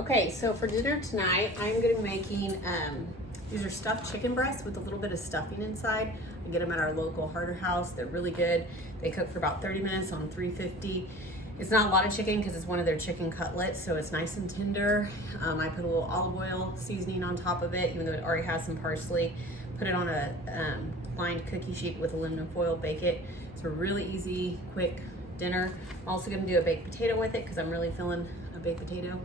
Okay, so for dinner tonight, I'm gonna be making, these are stuffed chicken breasts with a little bit of stuffing inside. I get them at our local Harder House. They're really good. They cook for about 30 minutes on 350. It's not a lot of chicken because it's one of their chicken cutlets, so it's nice and tender. I put a little olive oil seasoning on top of it, even though it already has some parsley. Put it on a lined cookie sheet with aluminum foil, bake it. It's a really easy, quick dinner. I'm also gonna do a baked potato with it because I'm really feeling a baked potato.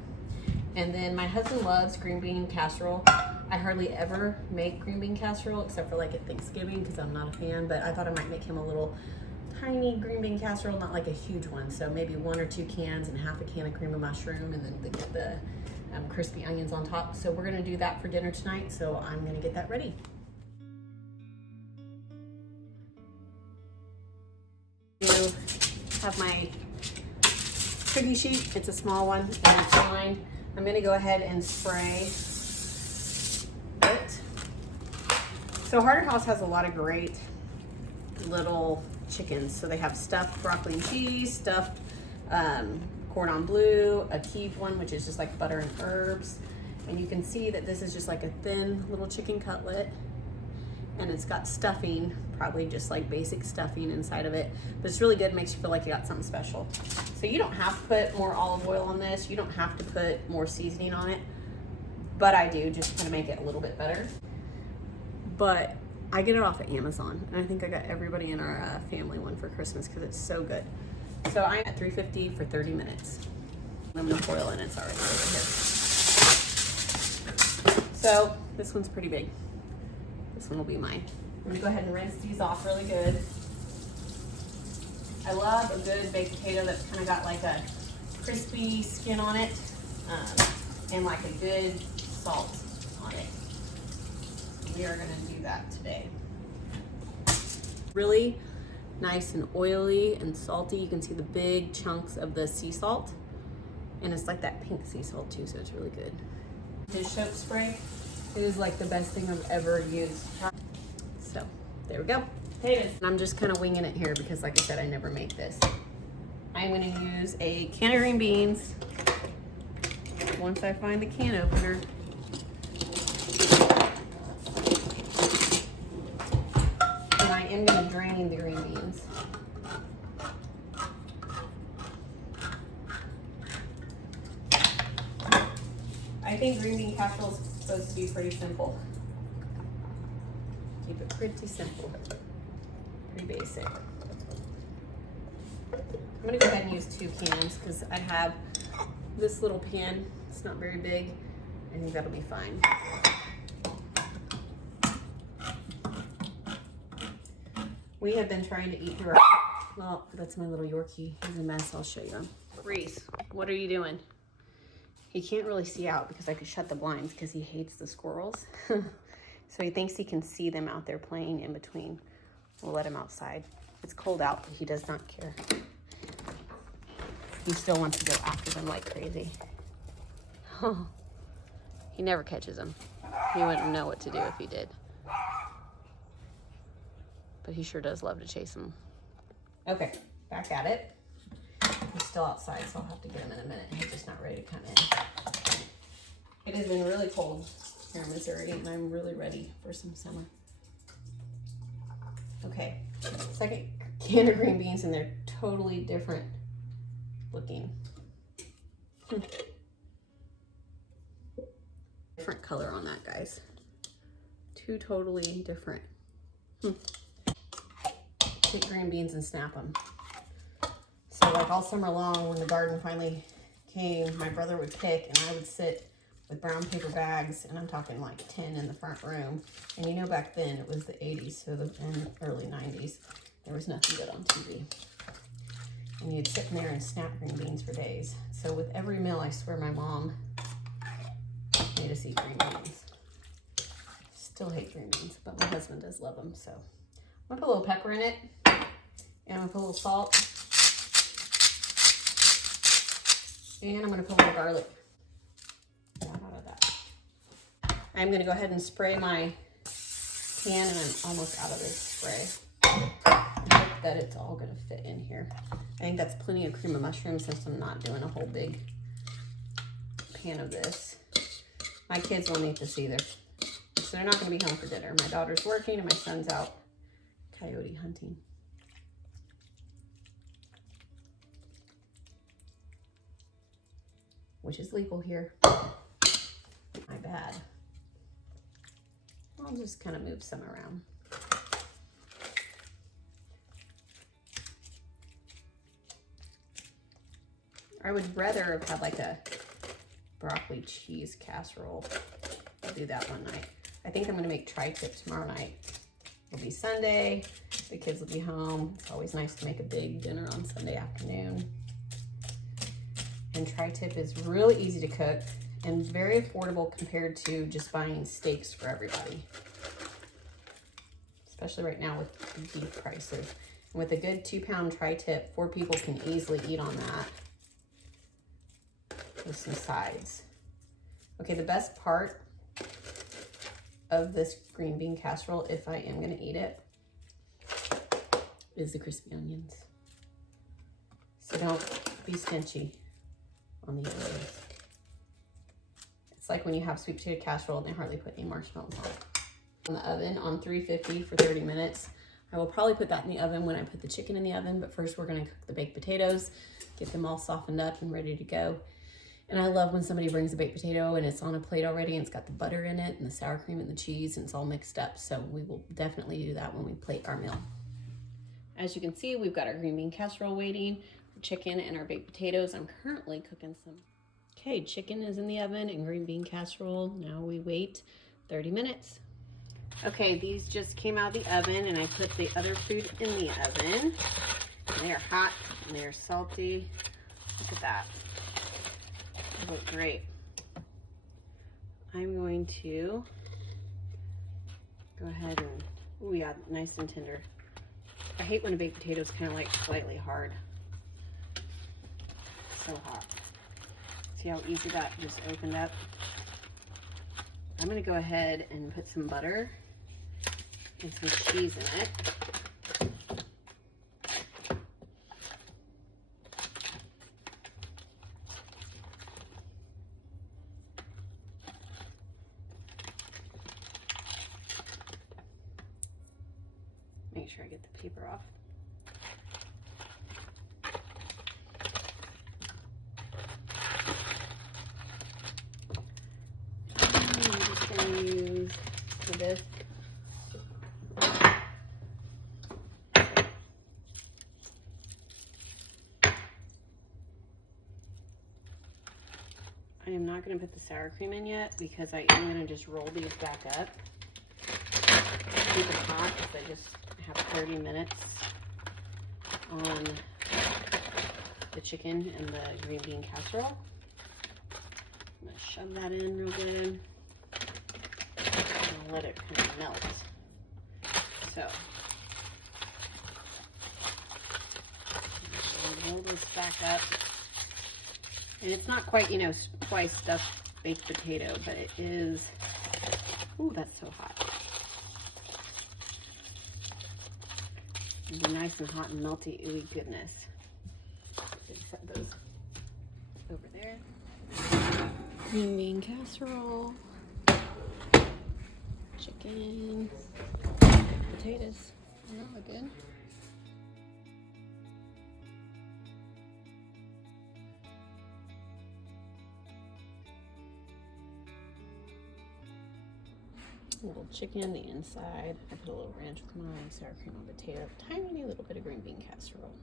And then my husband loves green bean casserole. I hardly ever make green bean casserole except for like at Thanksgiving because I'm not a fan, but I thought I might make him a little tiny green bean casserole, not like a huge one. So maybe 1 or 2 cans and half a can of cream of mushroom and then the crispy onions on top. So we're gonna do that for dinner tonight. So I'm gonna get that ready. I have my cookie sheet. It's a small one and it's lined. I'm gonna go ahead and spray it. So Harder House has a lot of great little chickens. So they have stuffed broccoli and cheese, stuffed cordon bleu, a Kiev one, which is just like butter and herbs. And you can see that this is just like a thin little chicken cutlet. And it's got stuffing, probably just like basic stuffing inside of it. But it's really good, makes you feel like you got something special. So you don't have to put more olive oil on this. You don't have to put more seasoning on it. But I do, just to make it a little bit better. But I get it off of Amazon. And I think I got everybody in our family one for Christmas because it's so good. So I'm at 350 for 30 minutes. Aluminum foil and it's already over here. So this one's pretty big. This one will be mine. I'm gonna go ahead and rinse these off really good. I love a good baked potato that's kind of got like a crispy skin on it and like a good salt on it. We are gonna do that today. Really nice and oily and salty. You can see the big chunks of the sea salt. And it's like that pink sea salt too, so it's really good. Dish soap spray. It is like the best thing I've ever used. So there we go. Potatoes. And I'm just kind of winging it here because like I said, I never make this. I'm gonna use a can of green beans. Once I find the can opener. And I am gonna drain the green beans. I think green bean casserole is supposed to be pretty simple. Keep it pretty simple, pretty basic. I'm gonna go ahead and use 2 cans because I have this little pan. It's not very big. I think that'll be fine. We have been trying to eat through our, well, that's my little Yorkie. He's a mess, I'll show you. Reese, what are you doing? He can't really see out because I could shut the blinds because he hates the squirrels. So he thinks he can see them out there playing in between. We'll let him outside. It's cold out, but he does not care. He still wants to go after them like crazy. Oh, he never catches them. He wouldn't know what to do if he did. But he sure does love to chase them. Okay, back at it. He's still outside, so I'll have to get him in a minute. He's just not ready to come in. It has been really cold here in Missouri, and I'm really ready for some summer. Okay, second can of green beans, and they're totally different looking. Different color on that, guys. 2 totally different. Take green beans and snap them. So like all summer long, when the garden finally came, my brother would pick and I would sit with brown paper bags, and I'm talking like 10 in the front room. And you know, back then it was the 80s, so and early 90s, there was nothing good on TV. And you'd sit in there and snap green beans for days. So with every meal, I swear my mom made us eat green beans. Still hate green beans, but my husband does love them. So I'm gonna put a little pepper in it, and I'm gonna put a little salt. And I'm gonna put a little garlic. Out of that. I'm gonna go ahead and spray my pan, and I'm almost out of this spray. I hope that it's all gonna fit in here. I think that's plenty of cream of mushroom since I'm not doing a whole big can of this. My kids won't eat this either. So they're not gonna be home for dinner. My daughter's working and my son's out coyote hunting. Which is legal here. My bad. I'll just kind of move some around. I would rather have had like a broccoli cheese casserole. I'll do that one night. I think I'm gonna make tri-tip tomorrow night. It'll be Sunday, the kids will be home. It's always nice to make a big dinner on Sunday afternoon. And tri-tip is really easy to cook and very affordable compared to just buying steaks for everybody. Especially right now with beef prices. And with a good 2-pound tri-tip, 4 people can easily eat on that. With some sides. Okay, the best part of this green bean casserole, if I am gonna eat it, is the crispy onions. So don't be stingy on the onions. It's like when you have sweet potato casserole and they hardly put any marshmallows on it. In the oven on 350 for 30 minutes. I will probably put that in the oven when I put the chicken in the oven, but first we're gonna cook the baked potatoes, get them all softened up and ready to go. And I love when somebody brings a baked potato and it's on a plate already and it's got the butter in it and the sour cream and the cheese and it's all mixed up. So we will definitely do that when we plate our meal. As you can see, we've got our green bean casserole waiting, our chicken and our baked potatoes. I'm currently cooking some. Okay, chicken is in the oven and green bean casserole. Now we wait 30 minutes. Okay, these just came out of the oven and I put the other food in the oven. They are hot and they are salty. Look at that. They look great. I'm going to go ahead and, oh yeah, nice and tender. I hate when a baked potato is kind of like slightly hard. So hot. See how easy that just opened up? I'm gonna go ahead and put some butter and some cheese in it. Make sure I get the paper off. I'm just going to use this. I am not going to put the sour cream in yet because I am going to just roll these back up. Keep it hot because I just have 30 minutes on the chicken and the green bean casserole. I'm gonna shove that in real good and let it kind of melt. So, I'm roll this back up. And it's not quite, you know, twice stuffed baked potato, but it is, ooh, that's so hot. It'll be nice and hot and melty, ooey goodness. Set those over there. Green bean casserole, chicken, potatoes. That look good. A little chicken, the inside. I put a little ranch with mine, sour cream on potato, tiny little bit of green bean casserole.